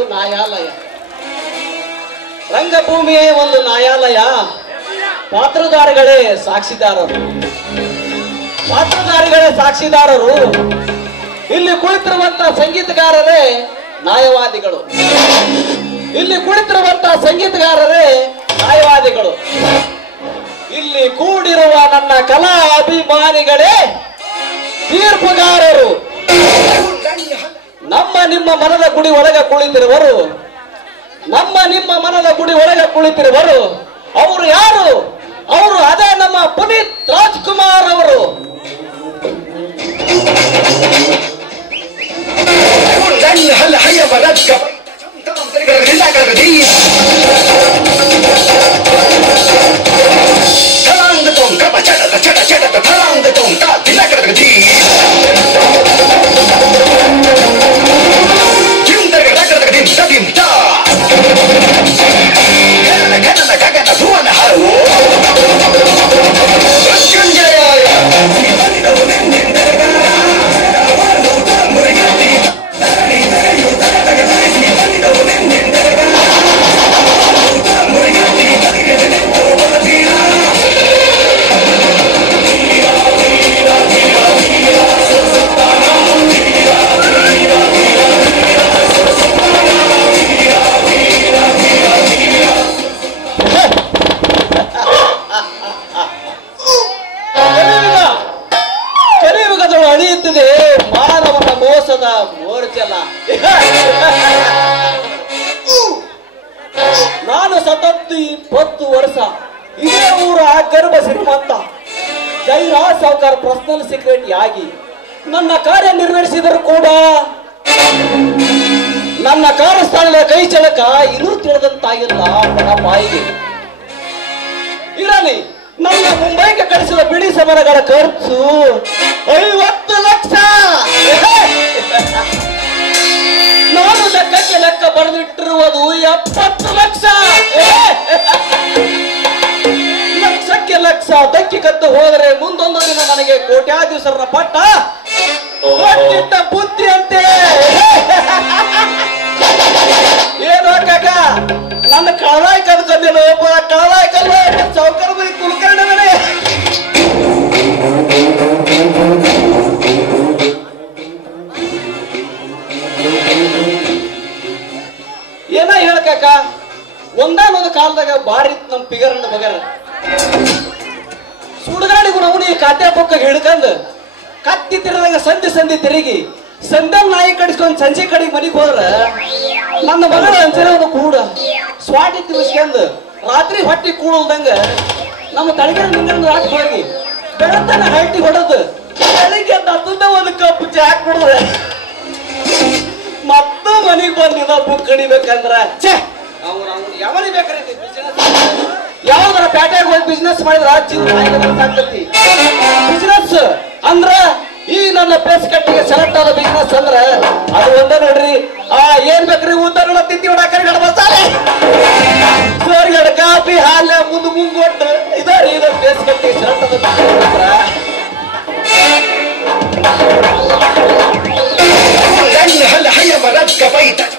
ಒಂದು ನ್ಯಾಯಾಲಯ, ರಂಗಭೂಮಿಯೇ ಒಂದು ನ್ಯಾಯಾಲಯ. ಪಾತ್ರಧಾರಿಗಳೇ ಸಾಕ್ಷಿದಾರರು. ಇಲ್ಲಿ ಕುಳಿತಿರುವಂತಹ ಸಂಗೀತಗಾರರೇ ನ್ಯಾಯವಾದಿಗಳು. ಇಲ್ಲಿ ಕೂಡಿರುವ ನನ್ನ ಕಲಾ ಅಭಿಮಾನಿಗಳೇ ತೀರ್ಪುಗಾರರು. ನಮ್ಮ ನಿಮ್ಮ ಮನದ ಗುಡಿ ಒಳಗೆ ಕುಳಿತಿರುವರು ಅವರು ಯಾರು? ಅವರು ಅದೇ ನಮ್ಮ ಪುನೀತ್ ರಾಜ್ಕುಮಾರ್ ಅವರು. ಅಳಿಯುತ್ತಿದೆ ಮಾನವನ ಮೋಸದ ಮೋರ್ಚಲ. ನಾನು ಸತತ್ತು 20 ವರ್ಷ ಇದೇ ಊರ ಗರ್ಭ ಶ್ರೀಮಂತ ಜೈರಾಜ್ ಸಾವ್ಕಾರ್ ಪರ್ಸನಲ್ ಸೆಕ್ರೆಟರಿ ಆಗಿ ನನ್ನ ಕಾರ್ಯ ನಿರ್ವಹಿಸಿದರೂ ಕೂಡ ನನ್ನ ಕಾರ್ಯಸ್ಥಳದ ಕೈ ಚಳಕ ಇನ್ನೂ ತಿಳಿದಂತಾಗಿಲ್ಲ ನನ್ನ ಬಾಯಿಗೆ. ಇರಲಿ, ನನ್ನ ಮುಂಬೈಗೆ ಕಳಿಸಿದ ಬಿಳಿ ಸಮರಗಳ ಖರ್ಚು 50 ಲಕ್ಷ. ನಾನು ಲೆಕ್ಕ ಬರೆದಿಟ್ಟಿರುವುದು 70 ಲಕ್ಷ. ಲಕ್ಷಕ್ಕೆ ಲಕ್ಷ ಧಕ್ಕಿ ಕದ್ದು ಹೋದರೆ ಮುಂದೊಂದು ದಿನ ನನಗೆ ಕೋಟ್ಯಾಧೀಶರ ಪಟ್ಟ ಕೊಟ್ಟಿಟ್ಟ ಬುದ್ಧಿ ಅಂತೆ. ಏನು ಕಾಕ, ನನ್ನ ಕಳವಾಯಿ ಕಲ್ಕೊಂಡಿಲ್ಲ, ಕಳವಾಯಿ ಕಲ್ವ ಚೌಕರ ಬರೀ ಕುಲ್ಕರ್ಣ ನನಗೆ. ಏನ ಹೇಳಕಾಕ, ಒಂದಾನೊಂದು ಕಾಲದಾಗ ಬಾರಿ ನಮ್ ಪಿಗರನ್ನ ಬಗರ ಸುಡುಗಾಡಿಗೂ ನವನಿ ಕಾತೆ ಪಕ್ಕ ಹಿಡ್ಕಂದು ಕತ್ತಿ ತಿರದಾಗ ಸಂಧಿ ತಿರುಗಿ ಸಂದಲ್ ನಾಯಿ ಕಡಿಸ್ಕೊಂಡ್ ಸಂಜೆ ಕಡೆಗೆ ಮನೆಗೆ ಹೋದ್ರ ನನ್ನ ಮಗಳ ಅಂಚರವನು ಕೂಡ ಸ್ವಾಟಿ ತಿರ್ಸ್ಕೊಂಡ್ ರಾತ್ರಿ ಹೊಟ್ಟಿ ಕೂಡಲ್ದಂಗ ನಮ್ಮ ತಳಗಿನ ನಿಂಗನ ಹಾಕಿ ಹೋಗಿ ಬೆಳತನ ಹಟ್ಟಿ ಹೊಡೆದು ಬೆಳಿಗ್ಗೆ ಹತ್ತದ ಒಂದು ಕಪ್ಪು ಚಾ ಕುಡಿದ್ರೆ ಮತ್ತ ಮನೆಗೆ ಬಂದು ಇನ್ನೊಬ್ಬ ಕಡಿಬೇಕಂದ್ರ ಯಾವನಿ ಬೇಕಾರೆ ಯಾವ್ದಾರ ಪ್ಯಾಟ್ಯಾಗ ಹೋಗಿ ಬಿಸ್ನೆಸ್ ಮಾಡಿದ್ರ ಆಗ್ತತಿ. ಬಿಸ್ನೆಸ್ ಅಂದ್ರ ಈ ನನ್ನ ಪೇಸ್ ಕಟ್ಟಿಗೆ ಸೆಲೆಕ್ಟ್ ಆದ ಬಿಸ್ನೆಸ್ ಅಂದ್ರ ಅದು ಒಂದೇ ನೋಡ್ರಿ. ಏನ್ ಬೇಕ್ರಿ ಉದ್ದಾರ ತಿಂತಿ ಹೊಡಾಕರಿ ಮಸಾಲೆ ಸೋರ್ಗಡ ಕಾಫಿ ಹಾಲ ಮುಂಗೊಟ್ಟು ಇದಾರಿ ಇದು ಪೇಸ್ ಕಟ್ಟಿಗೆ ಸೆಲೆಕ್ಟ್ ಆದ ಬಿಸ್ನೆಸ್ ಅಂದ್ರ هل هي مردك بيتك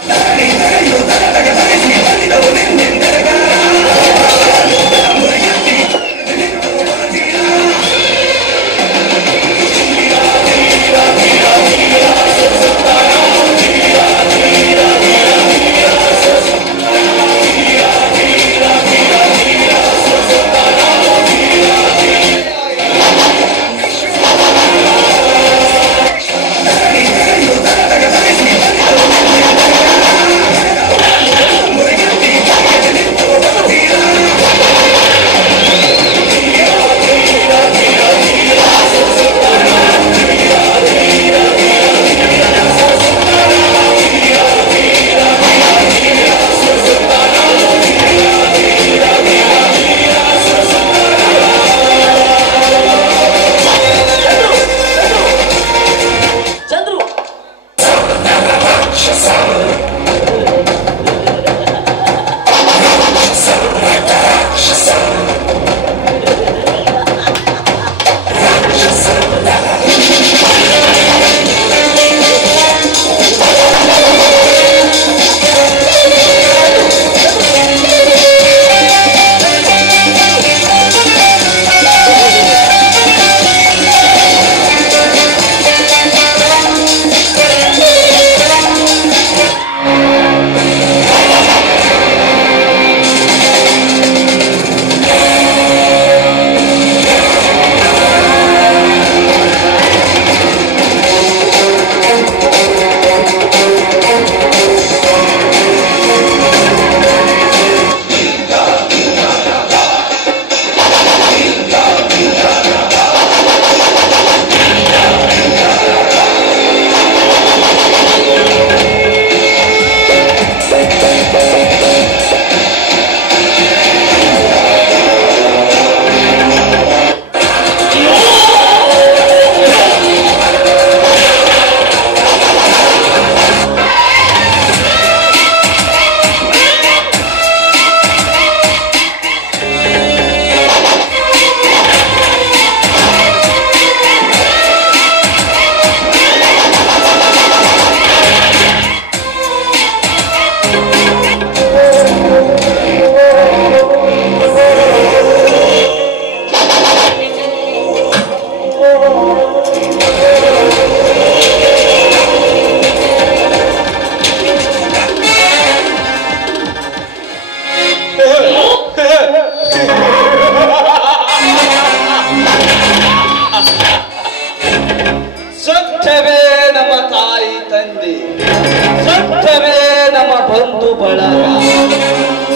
ನಿತ್ಯವೇ ನಮ್ಮ ಬಂಧು ಬಳಗ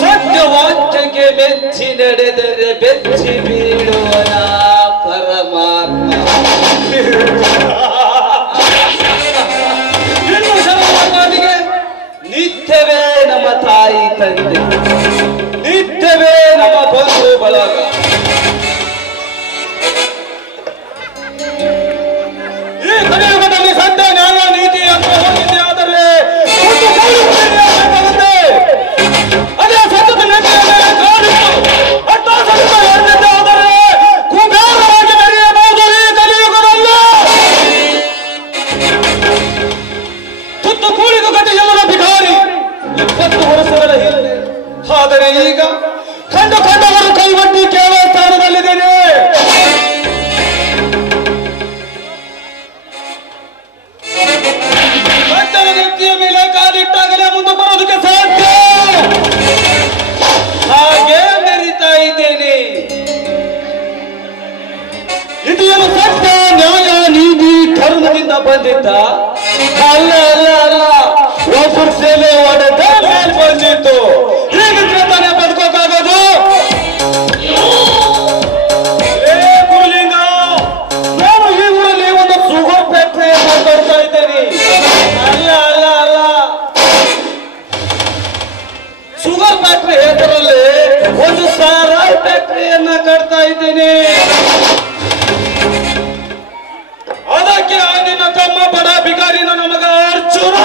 ಸತ್ಯವಾಕ್ಯಕ್ಕೆ ಮೆಚ್ಚಿ ನಡೆದರೆ ಬೆಚ್ಚಿ ಬೀಳುವನ ಪರಮಾತ್ಮ. ಇನ್ನು ಶರಣರಿಗೆ ನಿತ್ಯವೇ ನಮ್ಮ ತಾಯಿ ತಂದೆ, ನಿತ್ಯವೇ ನಮ್ಮ ಬಂಧು ಬಳಗ. ಈ ಕಲಿಯುಗದಲ್ಲಿ ಸತ್ಯ ನ್ಯಾಯ ನೀತಿ ಅಂತ ಹೋಗಿದೆ. ಆದರೆ ಅದೇ ಸತ್ಯದ ನೆಲೆಯಲ್ಲಿ ಕಾಡಿತ್ತು ಅಟ್ಟ ಸತ್ಯ ಹೇಳಿದ್ದೆ. ಆದರೆ ಕುಬೇರವಾಗಿ ಮೆರೆಯಬಹುದು ಈ ಕಲಿಯುಗದಲ್ಲಿ. ತುತ್ತು ಕೂಳಿಗೂ ಗತಿ ಎಲ್ಲರ ಭಿಕಾರಿ 20 ವರ್ಷಗಳ ಹಿಂದೆ. ಆದರೆ ಈಗ ಕಂಡವರು ಕೈವಟ್ಟಿ ಕೇಳುವ ಸ್ಥಾನದಲ್ಲಿದ್ದೇನೆ. ಗಂಡನ ವ್ಯಕ್ತಿಯ ಮೇಲೆ ಕಾಲಿಟ್ಟಾಗಲೇ ಮುಂದೆ ಬರೋದಕ್ಕೆ ಸಾಧ್ಯ. ಹಾಗೆ ಮೆರಿತಾ ಇದ್ದೇನೆ. ಇದು ಏನು ಸತ್ಯ ನ್ಯಾಯ ನೀತಿ ಧರ್ಮದಿಂದ ಬಂದಿದ್ದ? ಅಲ್ಲ ಅಲ್ಲ ಅಲ್ಲ, ಒಬ್ಬರು ಸೇವೆ ಒಡೆದ ಮೇಲೆ ಬಂದಿತ್ತು. ಹೀಗಿದ್ರೆ ತಾನೇ ಬದುಕೋಕ್ಕಾಗೋದು? ನಾನು ಈ ಊರಲ್ಲಿ ಒಂದು ಶುಗರ್ ಫ್ಯಾಕ್ಟರಿ ಮಾತಾಡ್ತಾ ಇದ್ದೇನೆ. ಅಲ್ಲ ಅಲ್ಲ ಅಲ್ಲ, ಶುಗರ್ ಫ್ಯಾಕ್ಟರಿ ಹೆಸರಲ್ಲಿ ಒಂದು ಸಾರಾಯಿ ಫ್ಯಾಕ್ಟರಿಯನ್ನ ಕಟ್ತಾ ಇದ್ದೇನೆ. ಅದಕ್ಕೆ ನಿನ್ನ ತಮ್ಮ ಬಡ ಬಿಕಾರಿ ನನ್ನ ಮಗ ಅರ್ಜುನ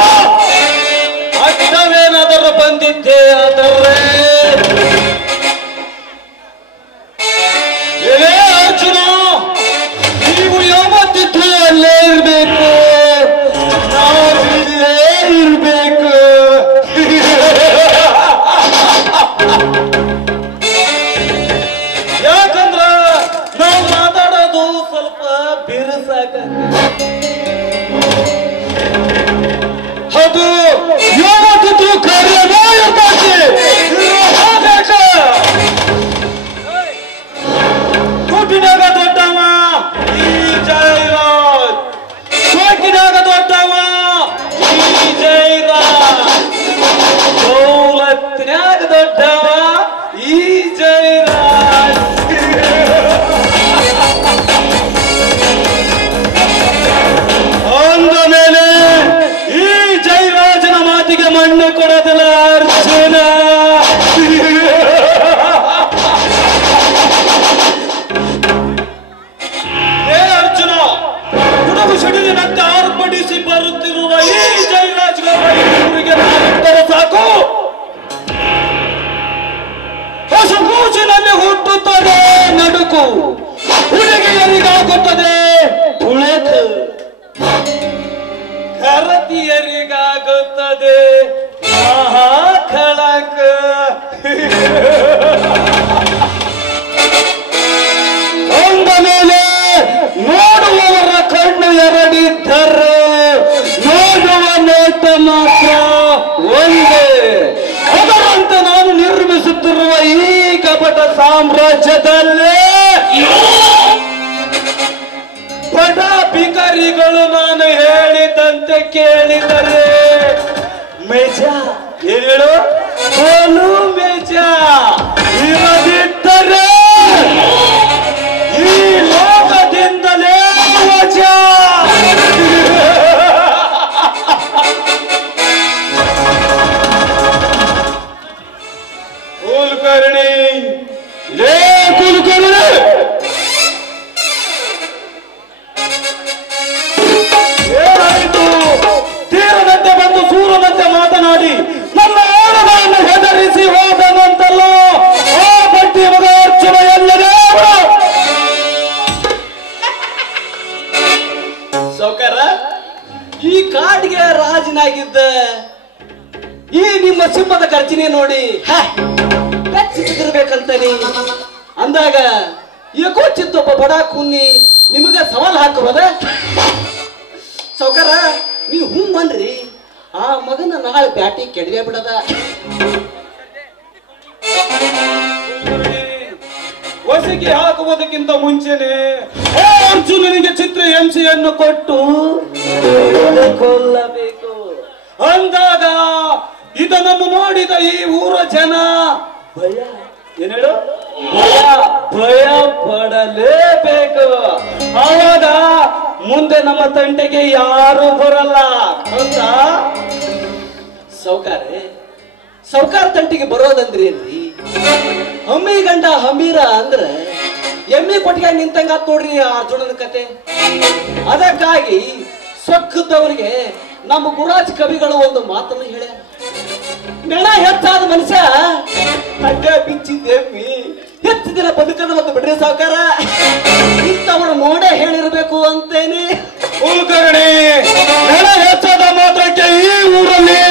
ಅಷ್ಟವೇನಾದರೂ ಬಂದಿದ್ದೆ ಆದರೆ ಏನೇ ಅರ್ಜುನ, ನೀವು ಯಾವತ್ತಿದ್ದು ಅಲ್ಲೇ ಇರ್ಬೇಕು, ನಾವು ಇಲ್ಲೇ ಇರ್ಬೇಕು. ಯಾಕಂದ್ರ ನಾವು ಮಾತಾಡೋದು ಸ್ವಲ್ಪ ಬಿರುಸಾಗ, ಅದು ಯಾವತ್ತಿದ್ದು ಕಾರ್ಯವೇ ಇರ್ತೈತಿ. ದುಡ್ಡಿನಾಗ ದೊಡ್ಡವ ಈ ಜೈರಾಜ್, ಸೋಕಿನಾಗ ದೊಡ್ಡವ ಈ ಜೈರಾಜ್, ದೌಲತ್ತಿನಾಗ ದೊಡ್ಡವ ಈ ಜೈರಾಜ್. ಅಂದ ಮೇಲೆ ಈ ಜೈರಾಜನ ಮಾತಿಗೆ ಮಣ್ಣು ಕೊಡೋದಿಲ್ಲ ಅರ್ಜುನ. ಅರ್ಜುನ, ಗುಡುಗು ಸಿಡಿಲಿನಂತೆ ಆರ್ಭಟಿಸಿ ಬರುತ್ತಿರುವ ಈ ಜೈರಾಜ್ಗೆ ನಾವಿದ್ದರೆ ಸಾಕು. ಹೊಸ ಕೂಚಿನಲ್ಲಿ ಹುಟ್ಟುತ್ತದೆ ನಡುಕು, ಹುಡುಗಿಯರಿಗಾಗುತ್ತದೆ ತುಳಕು, ಕರತಿಯರಿಗಾಗುತ್ತದೆ ಮಹಾಖಳಕ. ಅಂದ ಮೇಲೆ ನೋಡುವವರ ಕಣ್ಣು ಎರಡಿದ್ದರೆ ನೋಡುವ ನೋಟ ಮಾತ್ರ ಒಂದೇ. ಅದರಂತೆ ನಾನು ನಿರ್ಮಿಸುತ್ತಿರುವ ಈ ಕಪಟ ಸಾಮ್ರಾಜ್ಯದಲ್ಲೇ ಬಡ ಭಿಕಾರಿಗಳು ನಾನು ಹೇಳಿದಂತೆ ಕೇಳಿದರೆ ಮೇಜ ಹೇಳು ಸೋಲು ಮೇಜ, ಇರದಿದ್ದರೆ ಈ ಲೋಕದಿಂದಲೇ ವಜಾ. ಕುಲಕರ್ಣಿ, ಲೇ ಕುಲಕರ್ಣಿ, ಏನಾಯಿತು? ತೀರದಂತೆ ಬಂದು ಸೂರದಂತೆ ಮಾತನಾಡಿ ನನ್ನ ಆಳವನ್ನು ಹೆದರಿಸಿ ಹೋದನಂತಲ್ಲ ಆ ಬಡ್ಡಿ ಮಗ ಅರ್ಜುನ. ಎಲ್ಲದೇ ಸೌಕರ, ಈ ಕಾಡಿಗೆ ರಾಜನಾಗಿದ್ದ ಈ ನಿಮ್ಮ ಸಿಂಹದ ಖರ್ಚಿನೇ ನೋಡಿ ಬೆಚ್ಚಿರ್ಬೇಕಂತನಿ ಅಂದಾಗ ಏಕೋಚಿತ್ತೊಬ್ಬ ಬಡ ಕುನ್ನಿ ನಿಮಗ ಸವಾಲ್ ಹಾಕುವುದ? ಸೌಕರ, ನೀವು ಬನ್ರಿ, ಆ ಮಗನ ನಾಳೆ ಬ್ಯಾಟಿ ಕೆಡವೆ ಬಿಡದ. ಹೊಸಿಗೆ ಹಾಕುವುದಕ್ಕಿಂತ ಮುಂಚೆನೆ ಅರ್ಜುನನಿಗೆ ಚಿತ್ರ ಹಿಂಸೆಯನ್ನು ಕೊಟ್ಟು ಕೊಲ್ಲಬೇಕು ಅಂದಾಗ ಇದನ್ನು ನೋಡಿದ ಈ ಊರ ಜನ ಭಯ ಏನ್ ಹೇಳು ಭಯ ಪಡಲೇಬೇಕು. ಆವಾಗ ಮುಂದೆ ನಮ್ಮ ತಂಟೆಗೆ ಯಾರು ಬರಲ್ಲ ಅಂತ ಸೌಕಾರ ತಂಟಿಗೆ ಬರೋದಂದ್ರಿ ಏನ್ರಿ? ಹಮ್ಮಿ ಗಂಡ ಹಮೀರ ಅಂದ್ರ ಎಮ್ಮಿ ಕೊಟ್ಟಿಗೆ ನಿಂತಂಗ ನೋಡ್ರಿ ಅರ್ಜುನನ ಕತೆ. ಅದಕ್ಕಾಗಿ ಸೊಕ್ಕದವರಿಗೆ ನಮ್ಮ ಗುರಾಜ್ ಕವಿಗಳು ಒಂದು ಮಾತನ್ನು ಹೇಳ, ನೆಳ ಹೆಚ್ಚಾದ ಮನುಷ್ಯ ತಡ್ಡ ಬಿಚ್ಚಿದ್ದೆಮ್ಮಿ ಹೆಚ್ಚು ದಿನ ಬದುಕದ ಒಂದು ಬಿಡ್ರಿ ಸಾವುಕಾರ. ಇಂಥವ್ರು ನೋಡೇ ಹೇಳಿರ್ಬೇಕು ಅಂತೇನೆ. ಕುಲಕರ್ಣಿ, ನೆಲ ಹೆಚ್ಚಾದ ಮಾತ್ರಕ್ಕೆ ಈ ಊರಲ್ಲಿ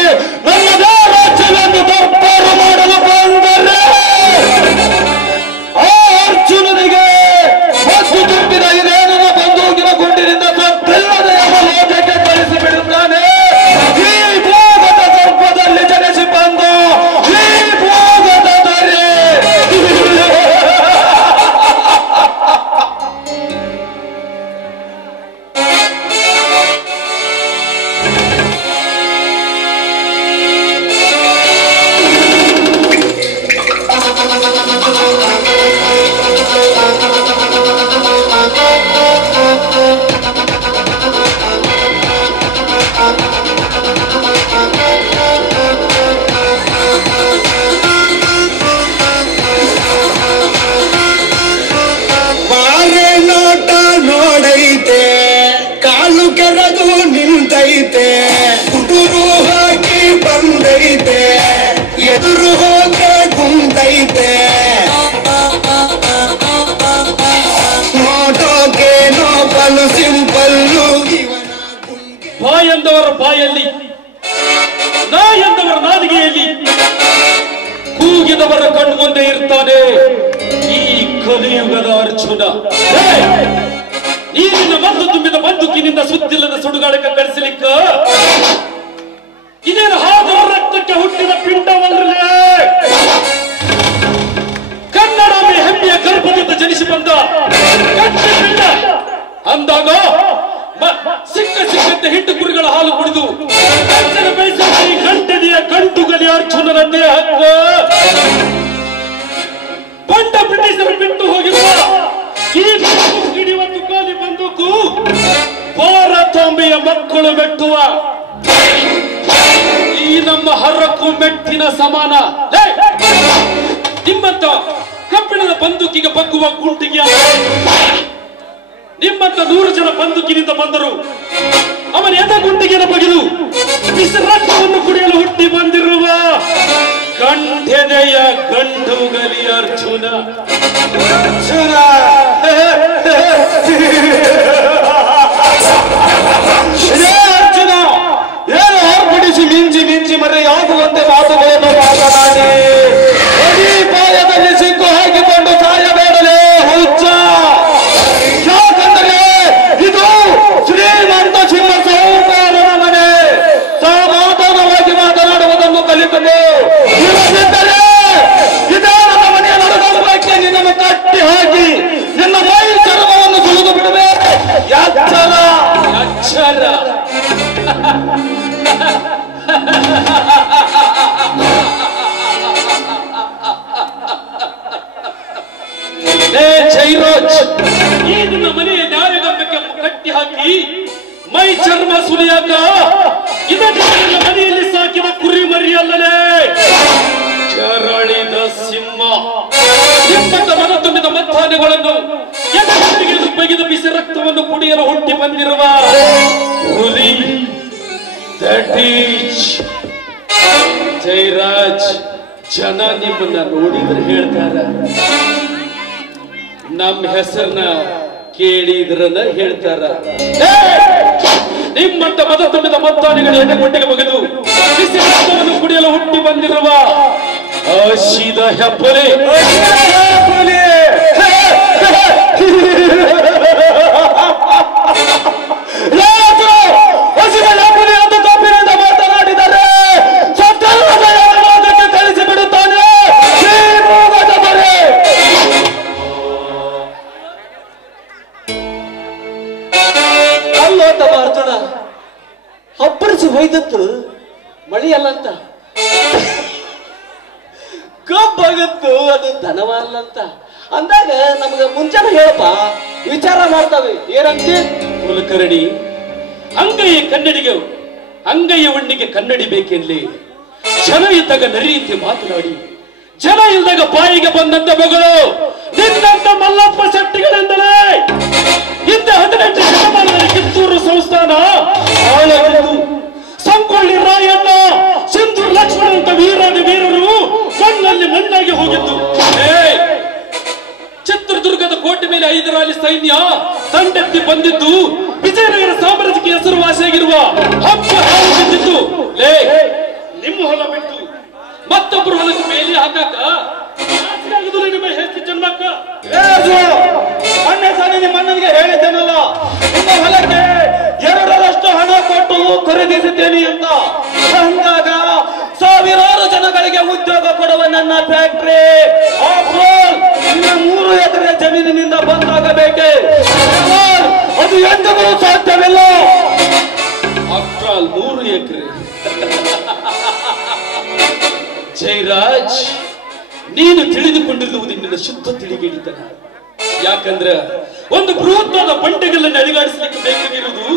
ನನ್ನದೇ ರಾಜ್ಯವನ್ನು ದರ್ಬಾರು ಮಾಡಲು ಬಂದರೆ ಆ ಅರ್ಜುನನಿಗೆ ಹೊತ್ತು ತುಂಬಿದ ಇದೇನನ್ನ ಬಂದೂಕಿನ ಗುಂಡಿನಿಂದ ಸತ್ತಿಲ್ಲದೆ ಲೋಕಕ್ಕೆ ಕಳಿಸಿಬಿಡುತ್ತಾನೆ. ಈ ಭೋಗದ ದರ್ಭದಲ್ಲಿ ಜನಿಸಿ ಬಂದು ಈ ಭೋಗದ ದರೆ ನೋಡೈತೆ, ಕಾಲು ಕೆರದು ನಿಂತೈತೆ, ಕುಟುರು ಹಾಕಿ ಬಂದೈತೆ, ಎದುರು ಹೋದ್ರೆ ಗುಂತೈತೆ, ನೋಟೋಕೇನೋ ಬಲು ಸಿಂಪಲ್ಲು. ಬಾ ಎಂದವರ ಬಾಯಲ್ಲಿ, ನಾ ಎಂದವರ ನಾಲಿಗೆಯಲ್ಲಿ, ಕೂಗಿದವರ ಕಣ್ಣು ಮುಂದೆ ಇರ್ತಾನೆ ಈ ಕಲಿಯುಗದ ಅರ್ಜುನ. ನೀರಿನ ಬಂದು ತುಂಬಿದ ಬಂದೂಕಿನಿಂದ ಸುತ್ತಿಲ್ಲದ ಸುಡುಗಾಡಕ್ಕೆ ಕಳಿಸಲಿಕ್ಕ ಇದೇನು ಹಾದು ರಕ್ತಕ್ಕೆ ಹುಟ್ಟಿದ ಪಿಂಡವಲ್ಲೇ? ಕನ್ನಡವೇ ಹೆಮ್ಮೆಯ ಗರ್ಭದಿಂದ ಜನಿಸಿ ಬಂದ ಗಟ್ಟಿ ಪಿಂಡ ಅಂದಾಗ ಸಿಕ್ಕಂತೆ ಹಿಂಡು ಕುರಿಗಳ ಹಾಲು ಕುಡಿದು ಬೆಳೆಸಿ ಗಂಟೆದೆಯ ಗಂಟುಗಲಿ ಅರ್ಜುನನ ದೇಹಕ್ಕ ಬಂಡ ಬ್ರಿಟಿಷರು ಬಿಟ್ಟು ಹೋಗಿರುವ ಈ ಹಿಡಿಯುವಂತು ಗಾಲಿ ಬಂದೂಕು ಭಾರತಾಂಬೆಯ ಮಕ್ಕಳು ಮೆಟ್ಟುವ ಈ ನಮ್ಮ ಹರಕು ಮೆಟ್ಟಿನ ಸಮಾನ. ನಿಮ್ಮಂತ ಕಬ್ಬಿಣದ ಬಂದೂಕಿಗೆ ಬಗ್ಗುವ ಗುಂಡಿಗೆ ನಿಮ್ಮಂತ 100 ಜನ ಬಂದೂಕಿನಿಂದ ಬಂದರು. ಅವನ ಎದ ಗುಂಡಿಗೆನ ಬಗೆದು ರಕ್ತವನ್ನು ಕುಡಿಯಲು ಹುಟ್ಟಿ ಬಂದಿರುವ ಗಂಟೆದೆಯ ಗಂಡುಗಲಿ ಅರ್ಜುನ. ಅರ್ಜುನ ಅರ್ಜುನ ಏನು ಆರ್ಪಡಿಸಿ ಮಿಂಚಿ ಮಿಂಚಿ ಮರೆಯಾಗುವಂತೆ ಮಾತುಗಳನ್ನು ಮಾತನಾಡಿ ಪಾಯದಲ್ಲಿ ಸಿಕ್ಕು ಹಾಕಿಕೊಂಡು ಸಾಯಬೇಡಲೇ ಹುಚ್ಚ. ಯಾಕಂದರೆ ಇದು ಶ್ರೀಮಂತ ಸಿಂಹ ಸಾಹುಕಾರನ ಮನೆ. ಸಮಾಧಾನವಾಗಿ ಮಾತನಾಡುವುದನ್ನು ಕಲಿತನು. ಇಲ್ಲದಿದ್ದರೆ ವಿಧಾನದ ಮನೆಯ ನಡುಗಕ್ಕೆ ನಿನ್ನನ್ನು ಕಟ್ಟಿ ಹಾಕಿ ನಿನ್ನ ಮೈ ಚರ್ಮವನ್ನು ಸುಲಿದು ಬಿಡುವೆ. ಎಚ್ಚರ ಅಕ್ಷರ ಜೈರಾಜ್, ಈ ನಿನ್ನ ಮನೆಯ ನ್ಯಾಯಗಂಬಕ್ಕೆ ಕಟ್ಟಿ ಹಾಕಿ ಮೈ ಚರ್ಮ ಸುಲಿಯಾಕ ಇದಕ್ಕೆ ನಿನ್ನ ಮನೆಯಲ್ಲಿ ಸಾಕಿದ ಕುರಿ ಮರಿಯಲ್ಲಲೇ ಚರಳಿದ ಸಿಂಹ. ನಿಮ್ಮಂತ ಮನ ತುಂಬಿದ ಮತ್ತಾನೆಗಳನ್ನು ಎದೆಗೆ ಬಗೆದು ಬಿಸಿ ರಕ್ತವನ್ನು ಕುಡಿಯಲು ಹುಟ್ಟಿ ಬಂದಿರುವ ಹುಲಿ. That is Jairaj. ಜನ ನಿಮ್ಮನ್ನ ನೋಡಿದ್ರೆ ಹೇಳ್ತಾರ, ನಮ್ಮ ಹೆಸರನ್ನ ಕೇಳಿದ್ರನ್ನ ಹೇಳ್ತಾರ. ನಿಮ್ಮಂತ ಮದ ತುಂಬಿದ ಮತ್ತಾನೆಗಳು ಎಣ್ಣೆಗೊಂಡಿಗೆ ಬಗೆದು ಬಿಸಿ ರಕ್ತವನ್ನು ಕುಡಿಯಲು ಹುಟ್ಟಿ ಬಂದಿರುವ ಹಸಿದ ಹೆಪ್ಪಲೆ. ಮಾತನಾಡಿದರೆ ಕಳಿಸಿ ಬಿಡುತ್ತಾನೆ. ಅಲ್ಲೋ ತಮ್ಮ ಅರ್ಜುನ, ಅಬ್ಬರಿಸಿ ಹೊಯ್ದತ್ತು ಮಳಿ ಅಲ್ಲಂತ ಕಬ್ಬಾಗತ್ತು ಅದು ಧನವಲ್ಲ ಅಂದಾಗ ನಮ್ಗೆ ಮುಂಚೆನೆ ಹೇಳಪ್ಪ, ವಿಚಾರ ಮಾಡ್ತಾವೆ. ಏನಂತೆ? ಕುಲಕರ್ಣಿ, ಅಂಗೈಯ ಕನ್ನಡಿಗೆ ಅಂಗೈಯ ಒಣ್ಣಿಗೆ ಕನ್ನಡಿ ಬೇಕೆನ್ಲಿ. ಜನ ಇದ್ದಾಗ ನರಿಯಂತೆ ಮಾತನಾಡಿ, ಜನ ಇಲ್ದಾಗ ಬಾಯಿಗೆ ಬಂದಂತ ಮಗಳು ನಿನ್ನಂತ ಮಲ್ಲಪ್ಪ ಶೆಟ್ಟಿಗಳೆಂದರೆ ಇಂದ 18 ಶತಮಾನದಲ್ಲಿ ಕಿತ್ತೂರು ಸಂಸ್ಥಾನ ಹಾಳಾಗಿದ್ದು, ಸಂಗೊಳ್ಳಿ ರಾಯಣ್ಣ, ಸಿಂಧೂರು ಲಕ್ಷ್ಮಣ ಅಂತ ವೀರಾದಿ ವೀರರು ಮಣ್ಣಲ್ಲಿ ಮಣ್ಣಾಗಿ ಹೋಗಿದ್ದು. ಚಿತ್ರದುರ್ಗದ ಕೋಟೆ ಮೇಲೆ ಹೈದರಾಲಿ ಸೈನ್ಯ ತಂಡೆತ್ತಿ ಬಂದಿದ್ದು, ವಿಜಯನಗರ ಸಾಮ್ರಾಜ್ಯಕ್ಕೆ ಹೆಸರುವಾಸಿಯಾಗಿರುವ ಹಬ್ಬ ಹಾಳು ಬಿದ್ದಿದ್ದು. ನಿಮ್ಮ ಹೊಲ ಬಿಟ್ಟು ಮತ್ತೊಬ್ಬರು ಹೊಲಕ್ಕೆ ಮೇಲೆ ಹಾಕಾಕ ನಿಮ್ಮ ಹೆಚ್ಚು ಜನ್ಮಕ್ಕ. ಮೊನ್ನೆ ಸಾರಿ ನಿಮ್ಮ ಅಣ್ಣನಿಗೆ ಹೇಳಿದ್ದೇನಲ್ಲ, ನಿಮ್ಮ ಹೊಲಕ್ಕೆ 2ರಷ್ಟು ಹಣ ಕೊಟ್ಟು ಖರೀದಿಸಿದ್ದೇನೆ ಅಂತ. ಅಂದಾಗ ಸಾವಿರಾರು ಜನಗಳಿಗೆ ಉದ್ಯೋಗ ಕೊಡುವ ನನ್ನ ಫ್ಯಾಕ್ಟ್ರಿ ಇನ್ನು 3 ಎಕರೆ ಜಮೀನಿನಿಂದ ಬಂದಾಗಬೇಕೆ? ಅದು ಎಂದಿಗೂ ಸಾಧ್ಯವಿಲ್ಲ. ಆಫ್ಟರ್ ಆಲ್ 3 ಎಕರೆ. ಜಯರಾಜ್, ನೀನು ತಿಳಿದುಕೊಂಡಿರುವುದು ನಿನ್ನ ಶುದ್ಧ ತಿಳಿಗೇಡಿತನ. ಯಾಕಂದ್ರೆ ಒಂದು ಬೃಹತ್ತಾದ ಬಂಡೆಗಲ್ಲನ್ನು ಅಡಿಗಾಡಿಸಲಿಕ್ಕೆ ಬೇಕಾಗಿರುವುದು